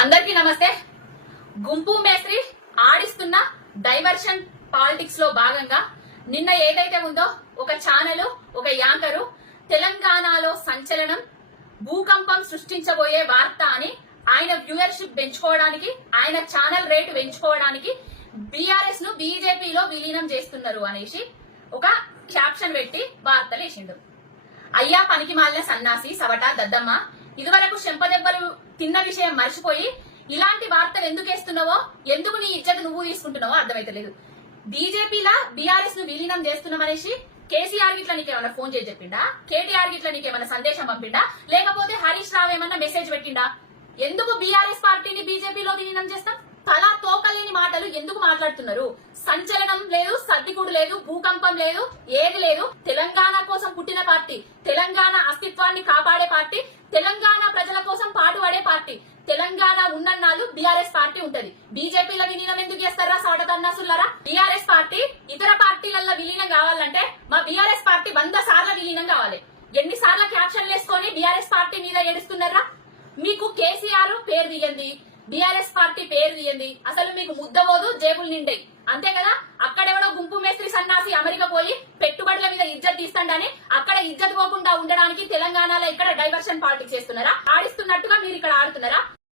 అందరికీ నమస్తే. గుంపు మేస్త్రి ఆడిస్తున్న డైవర్షన్ పాలిటిక్స్ లో భాగంగా నిన్న ఏదైతే ఉందో ఒక ఛానల్ ఒక యాంకరు తెలంగాణలో సంచలనం భూకంపం సృష్టించబోయే వార్త అని ఆయన వ్యూయర్షిప్ పెంచుకోవడానికి ఆయన ఛానల్ రేటు పెంచుకోవడానికి బీఆర్ఎస్ ను బీజేపీలో విలీనం చేస్తున్నారు అనేసి ఒక క్యాప్షన్ పెట్టి వార్తలు వేసిండు. అయ్యా పనికి మాలిన సన్నాసి సవట దద్దమ్మ, ఇదివరకు చెంపదెబ్బలు తిన్న విషయం మర్చిపోయి ఇలాంటి వార్తలు ఎందుకు వేస్తున్నావో, ఎందుకు నీ ఇజ్జత్ నువ్వు తీసుకుంటున్నావో అర్థమైతలేదు. బీజేపీలా బీఆర్ఎస్ ను విలీనం చేస్తున్నామనేసి కేసీఆర్ గిట్లా నీకేమన్నా ఫోన్ చేసి చెప్పిండా, కేటీఆర్ గిట్లా నీకేమన్నా సందేశం పంపిండా, లేకపోతే హరీష్ రావు ఏమన్నా మెసేజ్ పెట్టిండా? ఎందుకు బీఆర్ఎస్ పార్టీని బీజేపీలో విలీనం చేస్తాం? తలా తోకలేని మాటలు ఎందుకు మాట్లాడుతున్నారు? సంచలనం లేదు, సర్దికుడు లేదు, భూకంపం లేదు, ఏది లేదు. తెలంగాణ కోసం పుట్టిన పార్టీ, తెలంగాణ అస్తిత్వాన్ని కాపాడే పార్టీ, తెలంగాణ ప్రజల కోసం పాటుపడే పార్టీ. తెలంగాణ ఉన్నన్నాళ్ళు బీఆర్ఎస్ పార్టీ ఉంటది. బీజేపీలో విలీనం ఎందుకు చేస్తారా సవటతన్నాసులారా? బీఆర్ఎస్ పార్టీ ఇతర పార్టీలలో విలీనం కావాలంటే మా బీఆర్ఎస్ పార్టీ 100 సార్లు విలీనం కావాలి. ఎన్నిసార్లు క్యాప్షన్లు వేసుకొని బీఆర్ఎస్ పార్టీ మీద ఏడుస్తున్నారా? మీకు కేసీఆర్ పేరు తీయండి, బీఆర్ఎస్ పార్టీ పేరు తీయండి, అసలు మీకు ముద్దబోదు, జేబులు నిండాయి, అంతే కదా. అక్కడెవడో గుంపు మేస్త్రి సన్నాసి అమెరికా పోయి పెట్టుబడుల మీద ఇజ్జత్ తీస్తాడని అక్కడ ఇజ్జత్ పోకుండా ఉండడానికి తెలంగాణలో ఇక్కడ డైవర్షన్ పాలిటిక్స్ చేస్తున్నారా? ఆడిస్తున్నట్టుగా మీరు ఇక్కడ ఆడుతున్నారా?